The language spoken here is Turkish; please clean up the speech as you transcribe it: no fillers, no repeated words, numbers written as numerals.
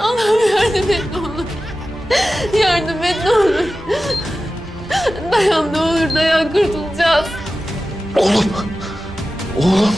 Allah'ım yardım et ne olur. Yardım et ne olur. Dayan ne olur dayan, kurtulacağız. Oğlum. Oğlum.